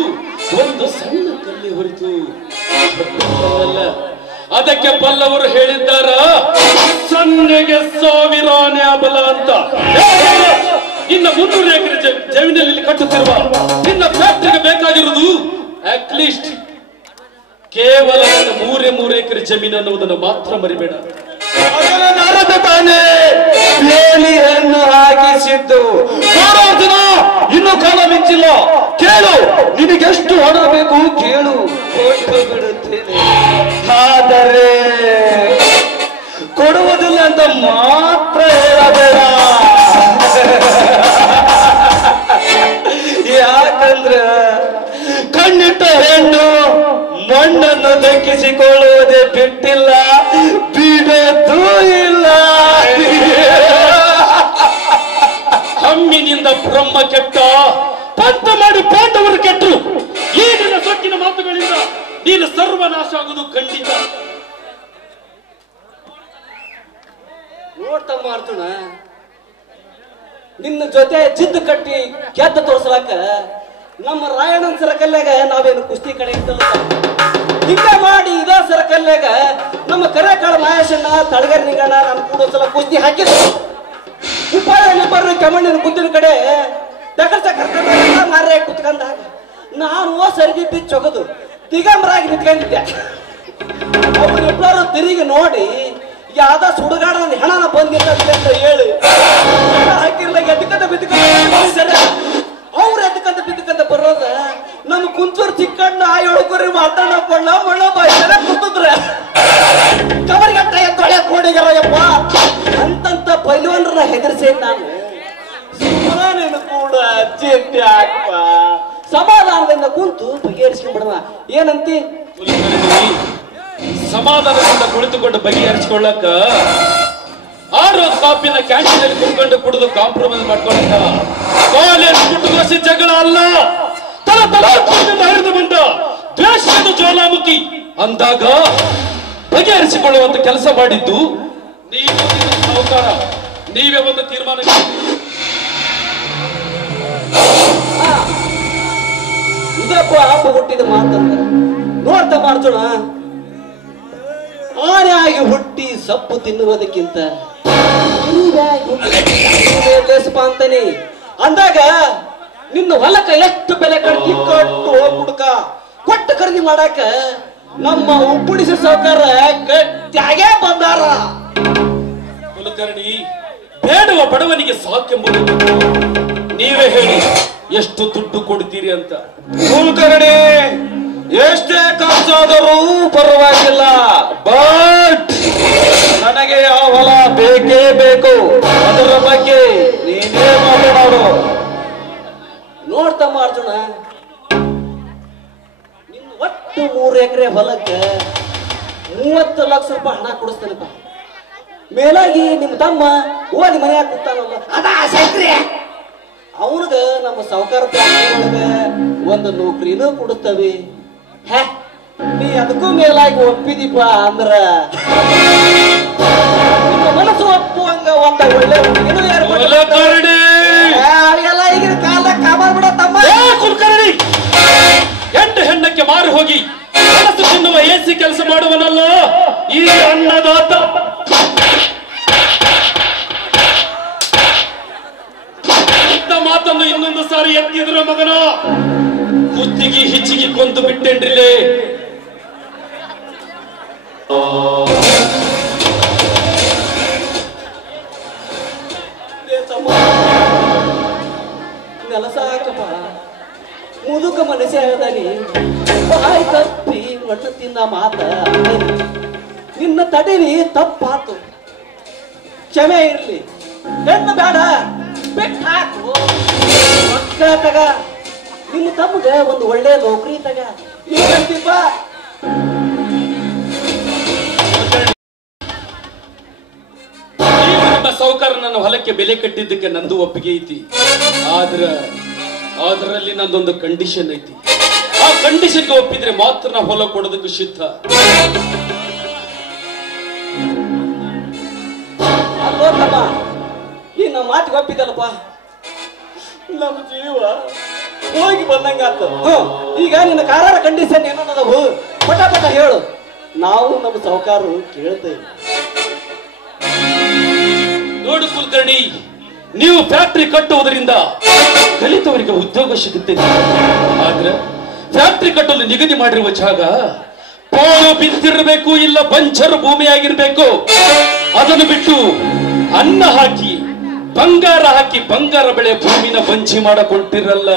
ಒಂದು ಸಣ್ಣ ಕಲ್ಲೆ ಹೊರತು ಅಲ್ಲ. ಅದಕ್ಕೆ ಪಲ್ಲವರು ಹೇಳಿದ್ದಾರ, ಸೊನ್ನೆಗೆ 1000 ಬಲ ಅಂತ. ಇನ್ನ 300 ಎಕರೆ ಜಮೀನಲ್ಲಿ ಕಟ್ಟುತ್ತಿರುವ ನಿನ್ನ ಫ್ಯಾಕ್ಟರಿಗೆ ಬೇಕಾಗಿರುವುದು ಅಟ್ಲೀಸ್ಟ್ ಕೇವಲ 3 ಎಕರೆ ಜಮೀನು ಅನ್ನುವುದನ್ನು ಮಾತ್ರ ಮರಿಬೇಡ. ನಾರದ ತಾನೇ ಬೇಲಿಯನ್ನು ಹಾಕಿಸಿದ್ದು. ದಿನ ಇನ್ನು ಕಾಲ ಮಿಂಚಿಲ್ಲ. ಕೇಳು, ನಿನಗೆಷ್ಟು ಹಣ ಬೇಕು ಕೇಳು, ಕೊಟ್ಟು ಬಿಡುತ್ತೇನೆ. ಆದರೆ ಕೊಡುವುದಿಲ್ಲ ಅಂತ ಮಾತ್ರ ಹೇಳಬೇಡ. ಯಾಕಂದ್ರೆ ಕಣ್ಣಿಟ್ಟ ಹೆಣ್ಣು ಮಣ್ಣನ್ನು ದಕ್ಕಿಸಿಕೊಳ್ಳುವುದೇ ಬಿಟ್ಟಿಲ್ಲ, ಬಿಡದೂ ಇಲ್ಲ. ಹಮ್ಮಿನಿಂದ ಬ್ರಹ್ಮ ಕೆಟ್ಟ, ಪಂಥ ಮಾಡಿ ಪಾಂಡವರು ಕೆಟ್ಟರು. ಈ ನಿನ್ನ ಸೊಕ್ಕಿನ ಮಾತುಗಳಿಂದ ನೀನು ಸರ್ವನಾಶ ಆಗುವುದು ಖಂಡಿತ. ನೋಡ್ತಾ ಮಾಡ್ತಣ, ನಿನ್ನ ಜೊತೆ ಜಿದ್ದು ಕಟ್ಟಿ ಗೆದ್ದ ತೋರ್ಸಲಾಕ ನಮ್ಮ ರಾಯಣ್ಣನ ಸರಕಲ್ಯಾಗ ನಾವೇನು ಕುಸ್ತಿ ಕಡೆ ಇದ್ದಲ್ಲ. ಹಿಂಗ ಮಾಡಿ ಇದ ಸರಕಲ್ಯಾಗ ನಮ್ಮ ಕರೆಕಾಳ ಮಹೇಶಣ್ಣ, ತಡಗರ್ ನಿಂಗಣ್ಣ ನಾನು ಕೂಡ ಒಂದ್ಸಲ ಕುಸ್ತಿ ಹಾಕಿದ್ರು. ಉಪಾಯ ಬರ್ರಿ ಕಮಣ್ಣಿನ ಕುಂತಿನ ಕಡೆ ತಗರ್ಸ ಕರ್ಕೊಂಡ ಮಾರ್ಯ ಕುತ್ಕೊಂಡಾಗ ನಾನು ಸರಿಗೆ ಬಿಚ್ಚೊಗದು ದಿಗಂಬರಾಗಿ ನಿಂತ್ಕೊಂಡಿದ್ದೆ. ಅವರಿಬ್ಬರು ತಿರುಗಿ ನೋಡಿ ಯಾವ್ದ ಸುಡುಗಾಡ ಹೆಣನ ಬಂದಿರ್ತದೆ ಅಂತ ಹೇಳಿ ಹಾಕಿರ್ಲ ಎದ್ಕಂತ ಬಿದ್ದುಕೊಂಡ ಅವ್ರು ಎದ್ಕಂತ ಬಿದ್ದುಕಂತ ಬರೋದ ನಮ್ಮ ಕುಂಚೂರು ಚಿಕ್ಕಣ್ಣ 7 ಮಾತಾಡ ಕೊಳ್ಳ ಮಳ್ಳ ಬಾಯ್ತಾರೆ ಕುಂತಿದ್ರ ಕವರ್ಗಟ್ಟ ತೊಳೆ ಕೋಡಿಗರಯ್ಯಪ್ಪ ಅಂತಂತ ಪೈಲ್ವಾನ್ರನ್ನ ಹೆದರ್ಸೇ ನಾನು. ನೀನು ಕೂಡ ಚಿಂತೆ ಹಾಕಪ್ಪ, ಸಮಾಧಾನದಿಂದ ಕುಂತು ಬಗೆಹರಿಸ್ಕೊಂಡ್ಬಿಡವ. ಏನಂತಿ? ಸಮಾಧಾನದಿಂದ ಕುಳಿತುಕೊಂಡು ಬಗೆಹರಿಸಿಕೊಳ್ಳಕ್ಕ 6 ಕಾಪಿನ ಕ್ಯಾಂಟೀನ್ ಅಲ್ಲಿ ಕುತ್ಕೊಂಡು ಕುಡಿದು ಕಾಂಪ್ರಮೈಸ್ ಮಾಡ್ಕೊಳ್ಳಕ್ಕ ಕಾಲೇಜ್ ಕುಟುಂಬಸಿ ಜಗಳ ಅಲ್ಲ, ತಲತಲಾಂತರದಿಂದ ಹರಿದು ಬಂದ ದ್ವೇಷದ ಜ್ವಾಲಾಮುಖಿ ಅಂದಾಗ ಬಗೆಹರಿಸಿಕೊಳ್ಳುವಂತ ಕೆಲಸ ಮಾಡಿದ್ದು ನೀವು, ಸಾಹುಕಾರ. ನೀವೇ ಒಂದು ತೀರ್ಮಾನ. ಇದಪ್ಪ ಹಬ್ಬ ಹುಟ್ಟಿದ ಮಾತಂದ ನೋಡ್ತಾ ಮಾಡ್ತೋಣ. ಆನೆ ಆಗಿ ಹುಟ್ಟಿ ಸಪ್ಪು ತಿನ್ನುವುದಕ್ಕಿಂತ ಅಂತಾನೆ ಅಂದಾಗ ನಿನ್ನ ಹೊಲಕ್ಕ ಎಷ್ಟು ಬೆಲೆ ಕಟ್ಟಿ ಕೊಟ್ಟು ಹುಡುಕ ಕೊಟ್ಟು ಖರೀದಿ ಮಾಡಾಕ ನಮ್ಮ ಉಪ್ಪುಡಿಸಿ ಸಾಹುಕಾರ ಗಟ್ಟಿಯಾಗೇ ಬಂದಾರ. ಕುಲಕರ್ಣಿ, ಬೇಡುವ ಬಡವನಿಗೆ ಸಾಕೆಂಬುದು ನೀವೇ ಹೇಳಿ, ಎಷ್ಟು ದುಡ್ಡು ಕೊಡ್ತೀರಿ ಅಂತ. ಕುಲಕರ್ಣಿ, ಎಷ್ಟೇ ಖರ್ಚಾದರೂ ಪರವಾಗಿಲ್ಲ, ಬಟ್ ನನಗೆ ಆ ಹೊಲ ಬೇಕೇ ಬೇಕು. ಅದರ ಬಗ್ಗೆ ನೀನೇ ಮಾತನಾಡು. ನೋಡ್ತಾ ಅರ್ಜುನ, ನಿನ್ನ ಒಟ್ಟು 3 ಎಕರೆ ಹೊಲಕ್ಕೆ 30 ಲಕ್ಷ ರೂಪಾಯಿ ಹಣ ಕೊಡಿಸ್ತೇನಪ್ಪ. ಮೇಲಾಗಿ ನಿಮ್ಮ ತಮ್ಮ ಓದಿ ಮನೆಯಾಗ ಕೂತಾನಲ್ಲ ಅದ ಸೈಕ್ರಿ ಅವನಿಗ ನಮ್ಮ ಸಾಹುಕಾರ ಒಳಗ ಒಂದು ನೌಕರಿನೂ ಕೊಡುತ್ತವೆ. ನೀ ಅದಕ್ಕೂ ಮೇಲಾಗಿ ಒಪ್ಪಿದೀಪ ಅಂದ್ರ ಮನಸ್ಸು ಒಪ್ಪುವಂಗ ಒಂದ ಒಳ್ಳೆ ಹುಡುಗಿನೂ ಯಾರು ಎಲ್ಲ ಈಗಿನ ಕಾಲದಾಗ ಕಾಮಾರ್ ಬಿಡ ತಮ್ಮ ಕುಲಕರ್ಣಿ ಹೆಣ್ಣು ಹೆಣ್ಣಕ್ಕೆ ಮಾರು ಹೋಗಿ ಮನಸ್ಸು ತಿನ್ನುವ ಏಸಿ ಕೆಲಸ ಮಾಡುವನಲ್ಲ ಈ ಅನ್ನದಾತ. ಇಂಥ ಮಾತನ್ನು ಇನ್ನೊಂದು ಸಾರಿ ಎತ್ತಿದ್ರ ಮಗನ ಕುತ್ತಿಗೆ ಹಿಚ್ಚಿಗೆ ಕೊಂದು ಬಿಟ್ಟೇನ್ರಿಲೇ. ನೆಲಸಾಕಪ್ಪ ಮುದುಕ ಮನಸ್ಸೇ ಆಗದಾನಿ ಬಾಯಿ ತಪ್ಪಿ ಒಟ್ಟು ತಿನ್ನ ಮಾತ ನಿನ್ನ ತಡೀನಿ ತಪ್ಪಾತು ಕ್ಷಮೆ ಇರ್ಲಿ ಹೆಣ್ಣು ಬೇಡ ಬಿಟ್ಟು ಹಾಕು ಮಕ್ಕಳ ತಗ ನಿನ್ನ ತಮ್ಮಗ ಒಂದು ಒಳ್ಳೆ ನೌಕರಿ ತಗ ಏನಂತೀಪ ಸಾವುಕಾರ ನನ್ನ ಹೊಲಕ್ಕೆ ಬೆಲೆ ಕಟ್ಟಿದ್ದಕ್ಕೆ ನಂದು ಒಪ್ಪಿಗೆ ಐತಿ. ಅದರಲ್ಲಿ ನಂದೊಂದು ಕಂಡೀಷನ್ ಐತಿ. ಆ ಕಂಡೀಷನ್ಗೆ ಒಪ್ಪಿದ್ರೆ ಮಾತ್ರ ನಾ ಹೊಲ ಕೊಡೋದಕ್ಕೆ ಸಿದ್ಧ. ಅಲ್ಲೋ ತಮ್ಮ ಈ ನಮ್ಮ ಮಾತಿಗೆ ಒಪ್ಪಿದಲ್ಲಪ್ಪ ನಮ್ಮ ಜೀವ ಹೋಗಿ ಬಂದಂಗಾತ. ಈಗ ನಿನ್ನ ಕಾರಾರ ಕಂಡೀಷನ್ ಏನನ್ನದವು ಪಟ ಪಟ ಹೇಳು, ನಾವು ನಮ್ಮ ಸಾಹುಕಾರರು ಕೇಳ್ತೇವೆ. ನೋಡು ಕುಲಕರ್ಣಿ, ನೀವು ಫ್ಯಾಕ್ಟರಿ ಕಟ್ಟುವುದರಿಂದ ಕಲಿತವರಿಗೆ ಉದ್ಯೋಗ ಸಿಗುತ್ತೆ. ಆದ್ರೆ ಫ್ಯಾಕ್ಟರಿ ಕಟ್ಟಲು ನಿಗದಿ ಮಾಡಿರುವ ಜಾಗ ಪಾಳು ಬಿದ್ದಿರಬೇಕು, ಇಲ್ಲ ಬಂಜರು ಭೂಮಿಯಾಗಿರ್ಬೇಕು. ಅದನ್ನು ಬಿಟ್ಟು ಅನ್ನ ಹಾಕಿ ಬಂಗಾರ ಹಾಕಿ ಬಂಗಾರ ಬೆಳೆ ಭೂಮಿನ ಬಂಚಿ ಮಾಡಕೊಟ್ಟಿರಲ್ಲ.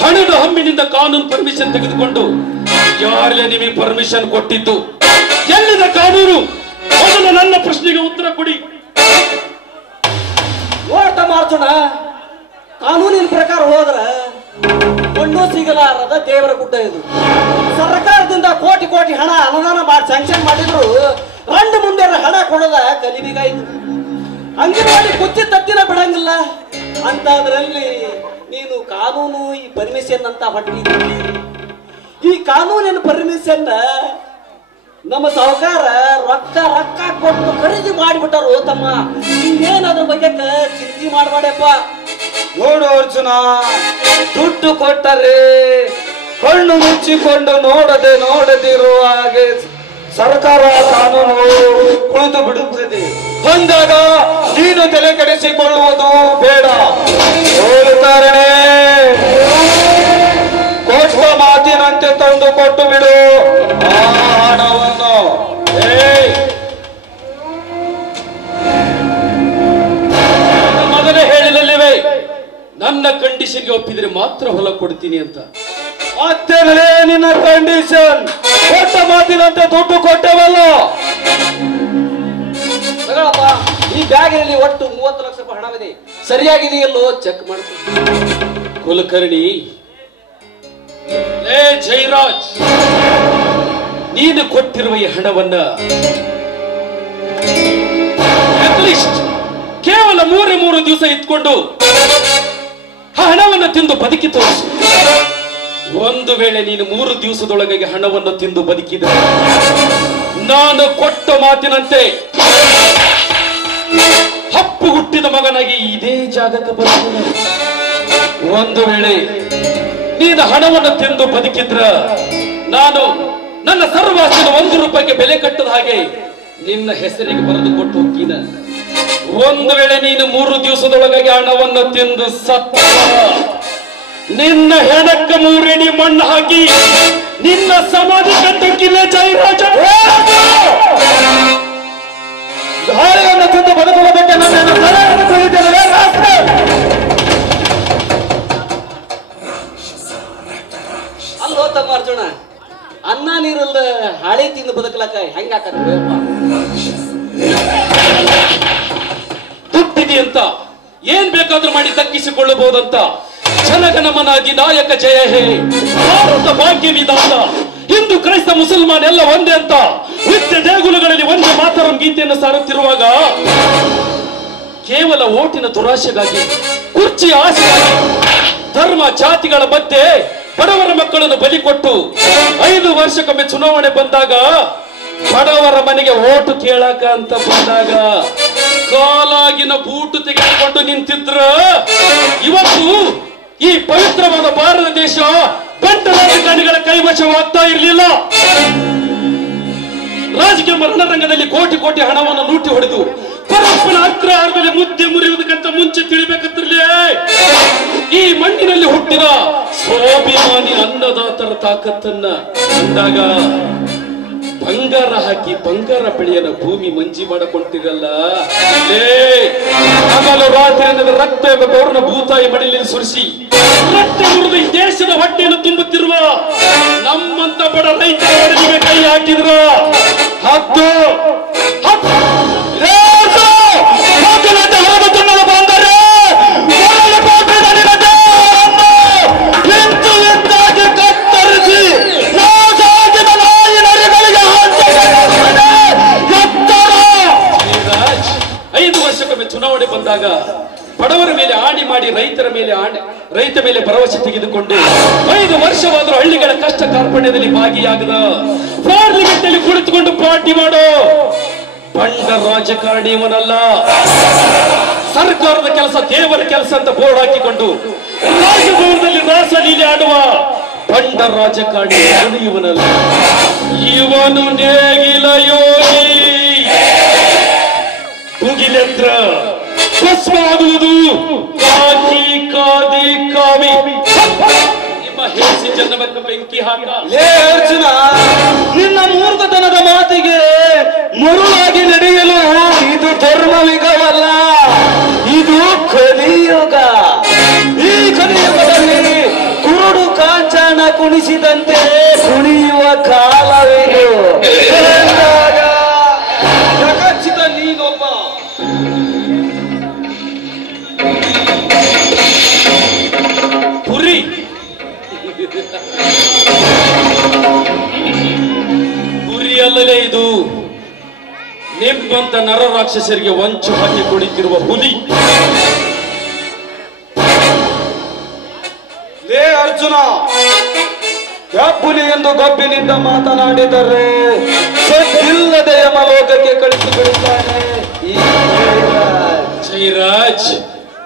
ಹಣದ ಹಮ್ಮಿನಿಂದ ಕಾನೂನು ಪರ್ಮಿಷನ್ ತೆಗೆದುಕೊಂಡು ಯಾರೇ ನಿಮಗೆ ಪರ್ಮಿಷನ್ ಕೊಟ್ಟಿದ್ದು? ಎಲ್ಲಿದ ಕಾನೂನು? ಮೊದಲು ನನ್ನ ಪ್ರಶ್ನೆಗೆ ಉತ್ತರ ಕೊಡಿ. ನೋಡ್ತಾ ಮಾಡ್ಸೋಣ, ಕಾನೂನಿನ ಪ್ರಕಾರ ಹೋದ್ರ ಮಣ್ಣು ಸಿಗಲಾರದ ದೇವರ ಗುಡ್ಡ ಇದು. ಸರ್ಕಾರದಿಂದ ಕೋಟಿ ಕೋಟಿ ಹಣ ಅನುದಾನ ಮಾಡಿ ಸ್ಯಾಂಕ್ಷನ್ ಮಾಡಿದ್ರು ರಂಡು ಮುಂದೆ ಹಣ ಕೊಡದ ಗಲಿಬಿಗ ಇದು. ಅಂಗನವಾಡಿ ಕುಚ್ಚಿ ತತ್ತಿನ ಬಿಡಂಗಿಲ್ಲ ಅಂತದ್ರಲ್ಲಿ ನೀನು ಕಾನೂನು ಈ ಪರ್ಮಿಷನ್ ಅಂತ ಹೊಟ್ಟಿದ್ದಿ. ಈ ಕಾನೂನಿನ ಪರ್ಮಿಷನ್ ನಮ್ಮ ಸಾಹುಕಾರ ರೊಕ್ಕ ರೊಕ್ಕ ಕೊಟ್ಟು ಖರೀದಿ ಮಾಡಿಬಿಟ್ಟರು ತಮ್ಮ. ನೀನೇನದ್ರ ಬಗ್ಗೆ ಚಿಂತೆ ಮಾಡಬೇಡಪ್ಪ. ನೋಡು ಅರ್ಜುನ, ದುಡ್ಡು ಕೊಟ್ಟರೆ ಕಣ್ಣು ಮುಚ್ಚಿಕೊಂಡು ನೋಡದಿರುವ ಹಾಗೆ ಸರ್ಕಾರ ಕಾನೂನು ಕುಳಿತು ಬಿಡುತ್ತದೆ. ಅಂದಾಗ ನೀನು ತಲೆ ಕೆಡಿಸಿಕೊಳ್ಳುವುದು ಬೇಡ. ಕಾರಣೆ ಕೊಟ್ಟ ಮಾತಿನಂತೆ ತಂದು ಕೊಟ್ಟು ಬಿಡು ಆ ಹಣವನ್ನು. ಮೊದಲೇ ಹೇಳಿದಲ್ಲಿವೆ, ನನ್ನ ಕಂಡೀಷನ್ಗೆ ಒಪ್ಪಿದ್ರೆ ಮಾತ್ರ ಹೊಲ ಕೊಡ್ತೀನಿ ಅಂತ. ಮತ್ತೇನೇ ನಿನ್ನ ಕಂಡೀಷನ್? ಕೊಟ್ಟ ಮಾತಿನಂತೆ ದುಡ್ಡು ಕೊಟ್ಟವಲ್ಲ. ತಗೊಳಪ್ಪ, ಈ ಬ್ಯಾಗಿನಲ್ಲಿ ಒಟ್ಟು 30 ಲಕ್ಷ ರೂಪಾಯಿ ಹಣವಿದೆ. ಸರಿಯಾಗಿದೆಯಲ್ಲೋ ಚೆಕ್ ಮಾಡ್ತೀನಿ. ಕುಲಕರ್ಣಿ, ಲೇ ಜಯರಾಜ್, ನೀನು ಕೊಟ್ಟಿರುವ ಈ ಹಣವನ್ನ ಅಟ್ಲೀಸ್ಟ್ ಕೇವಲ 3 ದಿವಸ ಇಟ್ಕೊಂಡು ಆ ಹಣವನ್ನು ತಿಂದು ಬದುಕಿ ತೋರಿಸು. ಒಂದು ವೇಳೆ ನೀನು 3 ದಿವಸದೊಳಗೆ ಹಣವನ್ನು ತಿಂದು ಬದುಕಿದರೆ ನಾನು ಕೊಟ್ಟ ಮಾತಿನಂತೆ ಹಪ್ಪು ಹುಟ್ಟಿದ ಮಗನಾಗಿ ಇದೇ ಜಾಗಕ್ಕೆ ಬರುತ್ತೇನೆ. ಒಂದು ವೇಳೆ ನೀನು ಹಣವನ್ನು ತಿಂದು ಬದುಕಿದ್ರ ನಾನು ನನ್ನ ಸರ್ವಾಸ್ತಿನ 1 ರೂಪಾಯಿಗೆ ಬೆಲೆ ಕಟ್ಟದ ಹಾಗೆ ನಿನ್ನ ಹೆಸರಿಗೆ ಬರೆದು ಕೊಟ್ಟು ಹೋಗ್ತೀನ. ಒಂದು ವೇಳೆ ನೀನು 3 ದಿವಸದೊಳಗಾಗಿ ಹಣವನ್ನು ತಿಂದು ಸತ್ತ ನಿನ್ನ ಹೆಣಕ್ಕೆ 3 ಅಡಿ ಮಣ್ಣು ಹಾಕಿ ನಿನ್ನ ಸಮಾಧಿ ಕಟ್ಟಕ್ಕಿಲ್ಲ. ಜಯರಾಜ, ಗಾಳಿಯನ್ನು ತಿಂದು ಬದುಕುವುದಕ್ಕೆ ನನ್ನನ್ನು ಸಲಹೆಯನ್ನು ತಿಳಿದಿದ್ದೇನೆ. ಅಲ್ಲೋ ತಮ್ಮ ಅರ್ಜುನ, ಅನ್ನ ನೀರಲ್ಲ ಹಾಳಿ ತಿಂದು ಬದುಕಲಕ್ಕ ಹೆಂಗಾಕತ್ತ? ದುಡ್ಡಿದೆ ಅಂತ ಏನ್ ಬೇಕಾದ್ರೂ ಮಾಡಿ ದಕ್ಕಿಸಿಕೊಳ್ಳಬಹುದಂತ ಜನಗಣಮನಾಗಿ ನಾಯಕ ಜಯ ಹೇ ಭಾರತ ಭಾಗ್ಯ ವಿಧಾನ ಹಿಂದೂ ಕ್ರೈಸ್ತ ಮುಸಲ್ಮಾನ್ ಎಲ್ಲ ಒಂದೇ ಅಂತ ನಿತ್ಯ ದೇಗುಲಗಳಲ್ಲಿ ಒಂದೇ ಮಾತರಂ ಗೀತೆಯನ್ನು ಸಾರುತ್ತಿರುವಾಗ ಕೇವಲ ಓಟಿನ ದುರಾಶೆಗಾಗಿ ಕುರ್ಚಿ ಆಸೆಗಾಗಿ ಧರ್ಮ ಜಾತಿಗಳ ಮಧ್ಯೆ ಬಡವರ ಮಕ್ಕಳನ್ನು ಬಲಿ ಕೊಟ್ಟು 5 ವರ್ಷಕ್ಕೊಮ್ಮೆ ಚುನಾವಣೆ ಬಂದಾಗ ಬಡವರ ಮನೆಗೆ ಓಟು ಕೇಳಕ ಅಂತ ಬಂದಾಗ ಕಾಲಾಗಿನ ಬೂಟು ತೆಗೆದುಕೊಂಡು ನಿಂತಿದ್ರ ಇವತ್ತು ಈ ಪವಿತ್ರವಾದ ಭಾರತ ದೇಶ ಬಂಟ ರಾಜಕಾರಣಿಗಳ ಕೈವಶವಾಗ್ತಾ ಇರಲಿಲ್ಲ. ರಾಜಕೀಯ ರಣರಂಗದಲ್ಲಿ ಕೋಟಿ ಕೋಟಿ ಹಣವನ್ನು ಲೂಟಿ ಹೊಡೆದು ಪರಸ್ಪರ ಅಗ್ರ ಆದ್ಮೇಲೆ ಮುದ್ದೆ ಮುರಿಯುವುದಕ್ಕಿಂತ ಮುಂಚೆ ತಿಳಿಬೇಕಂತಿರ್ಲಿ ಈ ಮಣ್ಣಿನಲ್ಲಿ ಹುಟ್ಟಿದ ಸ್ವಾಭಿಮಾನಿ ಅನ್ನದಾತರ ತಾಕತ್ತನ್ನ ಅಂದಾಗ ಬಂಗಾರ ಹಾಕಿ ಬಂಗಾರ ಬೆಳೆಯನ್ನ ಭೂಮಿ ಮಂಜಿ ಮಾಡಿಕೊಳ್ತಿರಲ್ಲ. ಹಗಲು ರಾತ್ರಿ ಅನ್ನದ ರಕ್ತ ಎಂಬ ಗೌರವ ಭೂತಾಯಿ ಮಡಿಯಲ್ಲಿ ಸುರಿಸಿ ರಕ್ತ ಮುರಿದು ಈ ದೇಶದ ಹೊಟ್ಟೆಯನ್ನು ತುಂಬುತ್ತಿರುವ ನಮ್ಮಂತ ಬಡ ರೈತರ ಒಡಲಿಗೆ ಕೈ ಹಾಕಿದ್ರ ಹತ್ತು ಕತ್ತರಿಸಿ 5 ವರ್ಷಕ್ಕೊಮ್ಮೆ ಚುನಾವಣೆ ಬಂದಾಗ ಬಡವರ ಮೇಲೆ ಆಣಿ ಮಾಡಿ ರೈತ ಮೇಲೆ ಭರವಸೆ ತೆಗೆದುಕೊಂಡು 5 ವರ್ಷವಾದರೂ ಹಳ್ಳಿಗಳ ಕಷ್ಟ ಕಾರ್ಪಣ್ಯದಲ್ಲಿ ಭಾಗಿಯಾಗದ ಪಾರ್ಲಿಮೆಂಟ್ ನಲ್ಲಿ ಕುಳಿತುಕೊಂಡು ಪಾರ್ಟಿ ಮಾಡೋ ಬಂಡ ರಾಜಕಾರಣಿ ಇವನಲ್ಲ. ಸರ್ಕಾರದ ಕೆಲಸ ದೇವರ ಕೆಲಸ ಅಂತ ಬೋರ್ಡ್ ಹಾಕಿಕೊಂಡು ರಾಜಭವನದಲ್ಲಿ ರಾಸಲೀಲೆ ಆಡುವ ಬಂಡ ರಾಜಕಾರಣಿ ಇವನಲ್ಲ. ಇವನು ನೇಗಿಲ ಯೋಗಿ ಮುಗಿಲೆತ್ರ ಭಸ್ಮ ಆಗುವುದು ಕಾಕಿ ಕಾದಿ ಕಾವಿ ನಿಮ್ಮ ಹೇಸಿ ಜನ್ಮಕ್ಕೆ ಬೆಂಕಿ ಹಾಕ. ಅರ್ಜುನ, ನಿನ್ನ ಮೂರ್ಖತನದ ಮಾತಿಗೆ ಮರುಳಾಗಿ ನಡೆಯಲು ಇದು ಧರ್ಮಯುಗವಲ್ಲ, ಇದು ಕಲಿಯುಗ. ಈ ಕಲಿಯುಗದಲ್ಲಿ ಕುರುಡು ಕಾಂಚಾಣ ಕುಣಿಸಿದಂತೆ ಕುಣಿಯುವ ಕಾಲವಿದು. ಜಗಚ್ಚಿತ ನೀನೊಬ್ಬ ಪುರಿ ಪುರಿ ಅಲ್ಲಲೇ ಇದು ನಿಮ್ಮಂತ ನರ ರಾಕ್ಷಸರಿಗೆ ವಂಚು ಹಾಕಿ ಕುಳಿತಿರುವ ಹುಲಿ. ಲೇ ಅರ್ಜುನ, ಹುಲಿ ಎಂದು ಗಬ್ಬಿನಿಂದ ಮಾತನಾಡಿದರೆ ಸದ್ದಿಲ್ಲದೆ ಯಮಲೋಕಕ್ಕೆ ಕಳಿಸಿಬಿಡುತ್ತಾನೆ ಈ ಜಯರಾಜ್.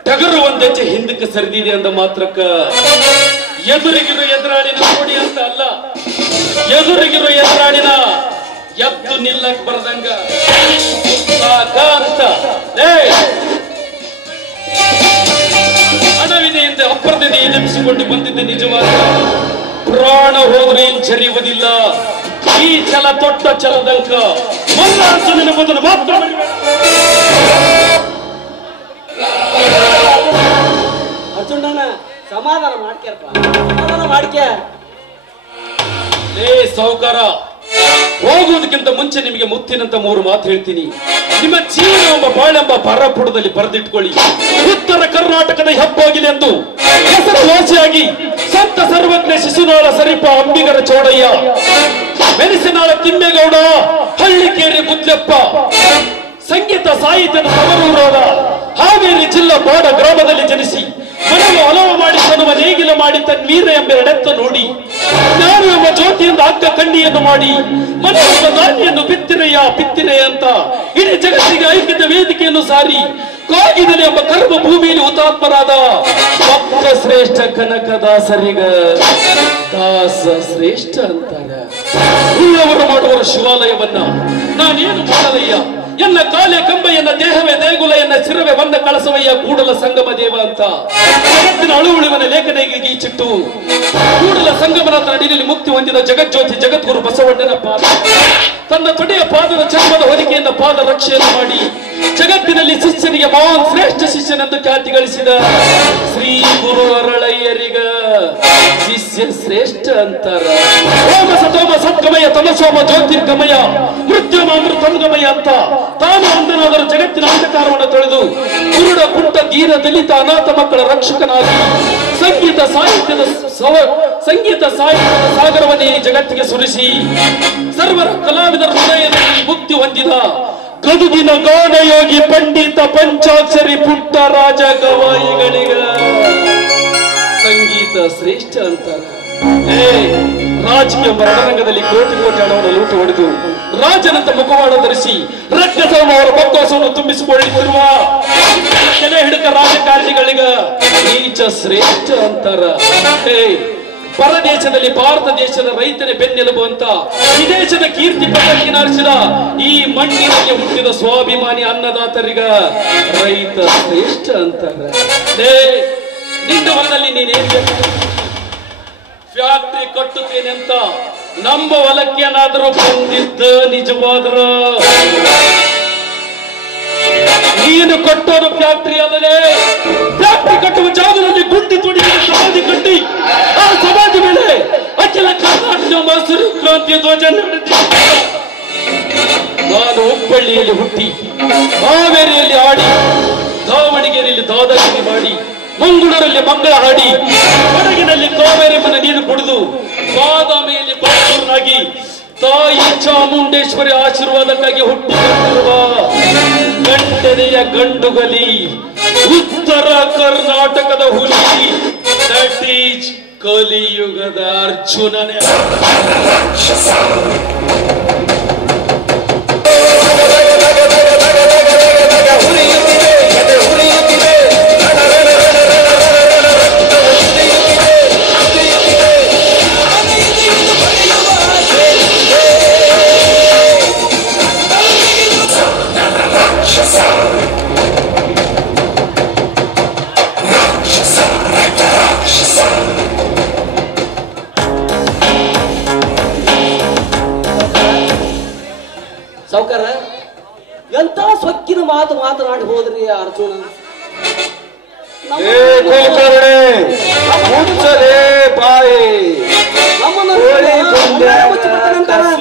ಟಗರು ಒಂದೆಚ್ಚೆ ಹಿಂದಕ್ಕೆ ಸರಿದಿದೆ ಅಂದ ಮಾತ್ರಕ್ಕ ಎದುರಿಗಿರೋ ಎದುರಾಳಿನ ನೋಡಿ ಅಂತ ಅಲ್ಲ, ಎದುರಿಗಿರೋ ಎದುರಾಳಿನ ಎದ್ದು ನಿಲ್ಲಕ್ ಬರದಂಗ ಅಂತ. ಹಣವಿದೆ ಎಂದು ಅಪ್ರದಿದೆ ಎದುರಿಸಿಕೊಂಡು ಬಂದಿದ್ದೆ ನಿಜವಾದ ಪ್ರಾಣ ಹೋದ್ರೆ ಏನ್ ಜರಿಯುವುದಿಲ್ಲ. ಈ ಛಲ ತೊಟ್ಟ ಛಲದಂಕ ಮಲ್ಲಾರ್ಜುನನ ಮೊದಲು ಮಾತ್ರ ಅರ್ಜುನನ ಸಮಾಧಾನ ಮಾಡ್ಕ್ಯಾರಪ್ಪ, ಸಮಾಧಾನ ಮಾಡ್ಕ್ಯ. ಸಾಹುಕಾರ, ಹೋಗುವುದಕ್ಕಿಂತ ಮುಂಚೆ ನಿಮಗೆ ಮುತ್ತಿನಂತ 3 ಮಾತು ಹೇಳ್ತೀನಿ. ನಿಮ್ಮ ಜೀವನ ಎಂಬ ಬಾಳೆಂಬ ಬರಪುಡದಲ್ಲಿ ಬರೆದಿಟ್ಕೊಳ್ಳಿ. ಉತ್ತರ ಕರ್ನಾಟಕದ ಹೆಬ್ಬಾಗಿಲು ಎಂದು ಹೆಸರುವಾಸಿಯಾಗಿ ಸಂತ ಸರ್ವಜ್ಞ ಶಿಶುನಾಳ ಸರಿಪ ಅಂಬಿಗರ ಚೌಡಯ್ಯ, ಮೆಣಸಿನಾಳ ತಿಮ್ಮೇಗೌಡ, ಹಳ್ಳಿಕೇರಿ ಗುದ್ಲೆಪ್ಪ ಸಂಗೀತ ಸಾಹಿತ್ಯದ ತವರೂರಾದ ಹಾವೇರಿ ಜಿಲ್ಲಾ ಬಾಡ ಗ್ರಾಮದಲ್ಲಿ ಜನಿಸಿ ಮನವು ಹಲವು ಮಾಡಿ ತನ್ನುವ ನೇಗಿಲ ಮಾಡಿ ತನ್ವೀರ ಎಂಬೆರಡೆತ್ತ ನೋಡಿ ನಾನು ಎಂಬ ಜ್ಯೋತಿಯಿಂದ ಅಗ್ಗ ಕಣ್ಣಿಯನ್ನು ಮಾಡಿ ಮನಸ್ಸು ದಾನಿಯನ್ನು ಬಿತ್ತಿರೆಯ ಅಂತ ಇಡೀ ಜಗತ್ತಿಗೆ ಐಕ್ಯದ ವೇದಿಕೆಯನ್ನು ಸಾರಿ ಕಾಗಿದಲೆ ಎಂಬ ಕರ್ಮ ಭೂಮಿಯಲ್ಲಿ ಹುತಾತ್ಮರಾದ ಭಕ್ತ ಶ್ರೇಷ್ಠ ಕನಕದಾಸರಿಗ ದಾಸ ಶ್ರೇಷ್ಠ ಅಂತಾರ. ಉಳ್ಳವರು ಮಾಡುವ ಶಿವಾಲಯವನ್ನ ನಾನೇನು ಮಾಡಲಯ್ಯ, ಎನ್ನ ಕಾಲೆ ಕಂಬ, ಎನ್ನ ದೇಹವೇ ದೇಗುಲ, ಎನ್ನ ಶಿರವೇ ಬಂದ ಕಳಸವಯ್ಯ ಕೂಡಲ ಸಂಗಮ ದೇವ ಅಂತ ಜಗತ್ತಿನ ಅಳುವಳಿವನ ಲೇಖನಿಗೆ ಗೀಚಿಟ್ಟು ಕೂಡಲ ಸಂಗಮನ ಅಡಿಯಲ್ಲಿ ಮುಕ್ತಿ ಹೊಂದಿದ ಜಗಜ್ಯೋತಿ ಜಗದ್ಗುರು ಬಸವಣ್ಣನ ಪಾದ, ತನ್ನ ತೊಡೆಯ ಪಾದದ ಚರ್ಮದ ಹೊದಿಕೆಯಿಂದ ಪಾದ ರಕ್ಷೆಯನ್ನು ಮಾಡಿ ಜಗತ್ತಿನಲ್ಲಿ ಶಿಷ್ಯನಿಗೆ ಮಹಾನ್ ಶ್ರೇಷ್ಠ ಶಿಷ್ಯನೆಂದು ಖ್ಯಾತಿ ಗಳಿಸಿದ ಶ್ರೀ ಗುರು ಅರಳಯ್ಯರಿಗ ಶಿಷ್ಯ ಶ್ರೇಷ್ಠ ಅಂತಾರ. ಓಮ ಸತೋಮ ಸದ್ಗಮಯ ತಮಸೋಮ ಜ್ಯೋತಿರ್ಗಮಯ ಮೃತ್ಯುಮ ಅಮೃತಂಗಮಯ ಅಂತ ತಾನು ಅಂದನಾದರೂ ಜಗತ್ತಿನ ಅಂಧಕಾರವನ್ನು ತೊಳೆದು ಕುರುಡ ಕುಂಟ ದೀನ ದಲಿತ ಅನಾಥ ಮಕ್ಕಳ ರಕ್ಷಕನಾಗಿ ಸಂಗೀತ ಸಾಹಿತ್ಯದ ಸಾಗರವನ್ನೇ ಜಗತ್ತಿಗೆ ಸುರಿಸಿ ಸರ್ವರ ಕಲಾವಿದರ ಹೃದಯದಲ್ಲಿ ಮುಕ್ತಿ ಹೊಂದಿದ ಗದುಗಿನ ಗಾನಯೋಗಿ ಪಂಡಿತ ಪಂಚಾಕ್ಷರಿ ಪುಟ್ಟ ರಾಜ ಗವಾಯಿಗಳಿಗ ಸಂಗೀತ ಶ್ರೇಷ್ಠ ಅಂತಾರ. ರಾಜಕೀಯ ರಣರಂಗದಲ್ಲಿ ಕೋಟಿ ಕೋಟಿ ಹಣವನ್ನು ಲೂಟು ಹೊಡೆದು ರಾಜನಂತ ಮುಖವಾಡ ಧರಿಸಿ ರಕ್ತಸಮ ಅವರ ಬಕ್ವಾಸವನ್ನು ತುಂಬಿಸಿಕೊಳ್ಳುತ್ತಿರುವ ಕೆಲೆ ಹಿಡಕ ರಾಜಕಾರಣಿಗಳಿಗ ನೀಚ ಶ್ರೇಷ್ಠ ಅಂತಾರ. ಪರದೇಶದಲ್ಲಿ ಭಾರತ ದೇಶದ ರೈತನ ಬೆನ್ನೆಲುಬು ಅಂತ ವಿದೇಶದ ಕೀರ್ತಿ ಪದಕ್ಕೆ ನಾರಿಸಿದ ಈ ಮಣ್ಣಿನಲ್ಲಿ ಹುಟ್ಟಿದ ಸ್ವಾಭಿಮಾನಿ ಅನ್ನದಾತರಿಗ ರೈತ ಶ್ರೇಷ್ಠ ಅಂತಾರ. ನಿನ್ನ ಹೊಲದಲ್ಲಿ ನೀನೇನ್ ಫ್ಯಾಕ್ಟ್ರಿ ಕಟ್ಟುತ್ತೇನೆ ಅಂತ ನಮ್ಮ ಹೊಲಕ್ಕೆ ಏನಾದರೂ ಬಂದಿದ್ದ ನಿಜವಾದ್ರ ನೀನು ಕಟ್ಟೋದು ಫ್ಯಾಕ್ಟ್ರಿ ಆದರೆ ಫ್ಯಾಕ್ಟ್ರಿ ಕಟ್ಟುವ ಜಾಗದಲ್ಲಿ ಗುಂಡಿ ತೊಡಿ ಸಮಾಧಿ ಕಟ್ಟಿ ಆ ಸಮಾಧಿ ಮೇಲೆ ಅಖಿಲ ಕರ್ನಾಟಕ ಮೈಸೂರು ಕ್ರಾಂತಿಯ ಧ್ವಜ ನಡೆದಿದ್ದ. ನಾನು ಹುಬ್ಬಳ್ಳಿಯಲ್ಲಿ ಹುಟ್ಟಿ ಹಾವೇರಿಯಲ್ಲಿ ಆಡಿ ದಾವಣಗೆರೆಯಲ್ಲಿ ದಾದಾಗಿರಿ ಮಾಡಿ ಮಂಗಳೂರಲ್ಲಿ ಮಂಗಳ ಹಾಡಿ ಕೊಡಗಿನಲ್ಲಿ ಕಾವೇರಿ ಮನೆ ನೀರು ಕುಡಿದು ಬಾದಾಮಿಯಲ್ಲಿ ಬಾಳೂರಿನಾಗಿ ತಾಯಿ ಚಾಮುಂಡೇಶ್ವರಿ ಆಶೀರ್ವಾದಕ್ಕಾಗಿ ಹುಟ್ಟಿಕೊಂಡಿರುವ ಗಂಡನೆಯ ಗಂಡುಗಲಿ ಉತ್ತರ ಕರ್ನಾಟಕದ ಹುಲಿ ದಟ್ ಈಸ್ ಕಲಿಯುಗದ ಅರ್ಜುನನೇ. ಸಾವುಕಾರ ಎಂತ ಸೊಕ್ಕಿನ ಮಾತನಾಡಿ ಹೋದ್ರಿ ಅರ್ಜುನ.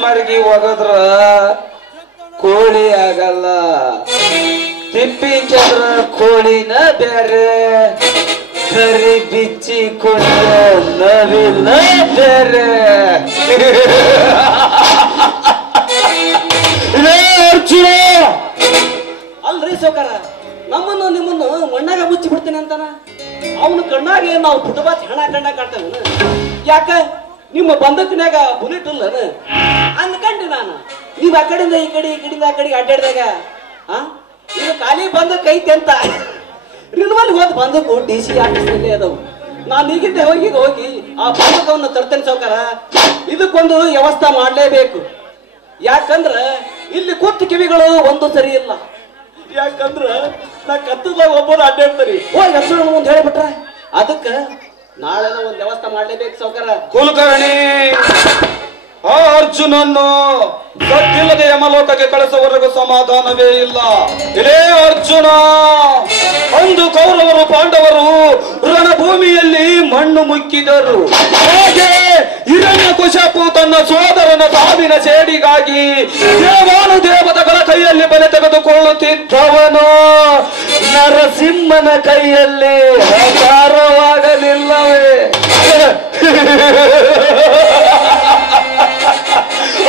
ಮರಿಗೆ ಒಗದ್ರ ಕೋಳಿ ಆಗಲ್ಲ, ತಿಪ್ಪಿ ಚಂದ್ರ ಕೋಳಿನ ಬೇರೆ, ಕರಿ ಬಿಚ್ಚಿ ಕೊಂಡ ನವಿಲ ಬೇರೆ. ಅರ್ಜುನ ಅಲ್ರಿ ಸಾವುಕಾರ, ನಮ್ಮನ್ನು ನಿಮ್ಮನ್ನು ಮಣ್ಣಾಗ ಮುಚ್ಚಿ ಬಿಡ್ತೇನೆ ಅಂತಾನ. ಅವನ ಕಣ್ಣಾಗೆ ನಾವು ಪುಟಬಾಚ್ ಹಣ ಕಣ್ಣ ಕಾಣ್ತೇವೆ. ಯಾಕ ನಿಮ್ಮ ಬಂದಕ್ನ್ಯಾಗ ಬುಲೆಟ್ ಇಲ್ಲನ ಅಂದ್ಕಂಡು ನಾನು. ನೀವ್ ಆ ಕಡೆಯಿಂದ ಈ ಕಡೆಯಿಂದ ಆ ಕಡೆಗೆ ಅಡ್ಡಾಡಿದಾಗ ಇದು ಖಾಲಿ ಬಂದಕ್ ಐತೆ ಅಂತ ರಿನ್ವಲ್ ಹೋದ್ ಬಂದಕ್ಕೂ DC ಆಫೀಸ್ನಲ್ಲಿ ಅದಾವು. ನಾನು ಈಗಿದ್ದೆ ಹೋಗಿ ಆ ಬಂದಕವನ್ನು ತರ್ತೇನೆ ಸಾವುಕಾರ. ಇದಕ್ಕೊಂದು ವ್ಯವಸ್ಥೆ ಮಾಡ್ಲೇಬೇಕು. ಯಾಕಂದ್ರ ಇಲ್ಲಿ ಕೂತು ಕಿವಿಗಳು ಒಂದು ಸರಿ ಇಲ್ಲ. ಯಾಕಂದ್ರ ನಾ ಕತ್ತದಾಗ ಒಬ್ಬರು ಅಡ್ಡಾಡ್ತಾರಿ ಹೋಗಿ ಹೆಸರು ಮುಂದೆ ಹೇಳಿಬಿಟ್ರ ಅದಕ್ಕ ನಾಳೆನ ಒಂದ್ ವ್ಯವಸ್ಥೆ ಮಾಡ್ಲೇಬೇಕು ಸಾವುಕಾರ. ಕುಲಕರ್ಣಿ ಆ ಅರ್ಜುನನ್ನು ಗದ್ದಿಲ್ಲದೆ ಯಮಲೋಕಕ್ಕೆ ಕಳಿಸುವವರೆಗೂ ಸಮಾಧಾನವೇ ಇಲ್ಲ. ಇದೇ ಅರ್ಜುನ, ಅಂದು ಕೌರವರು ಪಾಂಡವರು ರಣಭೂಮಿಯಲ್ಲಿ ಮಣ್ಣು ಮುಕ್ಕಿದರು. ಹಾಗೆ ಹಿರಣ್ಯಕಶಿಪು ತನ್ನ ಸೋದರನ ಸಾವಿನ ಸೇಡಿಗಾಗಿ ದೇವಾನುದೇವತೆಗಳ ಕೈಯಲ್ಲಿ ಬಲೆ ತೆಗೆದುಕೊಳ್ಳುತ್ತಿದ್ದವನು ನರಸಿಂಹನ ಕೈಯಲ್ಲಿ ಆಕಾರವಾಗಲಿಲ್ಲವೇ?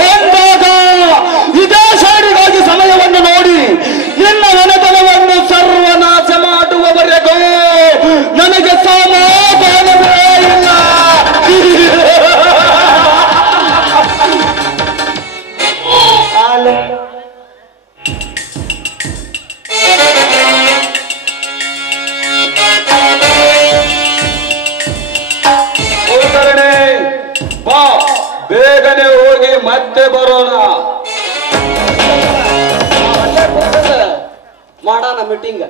ಅಂದಾಗ ಇದೇ ಸೇಡಿಗಾಗಿ ಸಮಯವನ್ನು ನೋಡಿ ನಿನ್ನ ಮನೆತನವನ್ನು ಸರ್ವನಾಶ ಮಾಡುವವರೆಗೂ ನನಗೆ ಸಮಾಧಾನವೇ ಇಲ್ಲ. ಬಾ, ಬೇಗನೆ ಹೋಗಿ ಮತ್ತೆ ಬರೋಣ. ಮಾಡೋಣ ಮೀಟಿಂಗ್.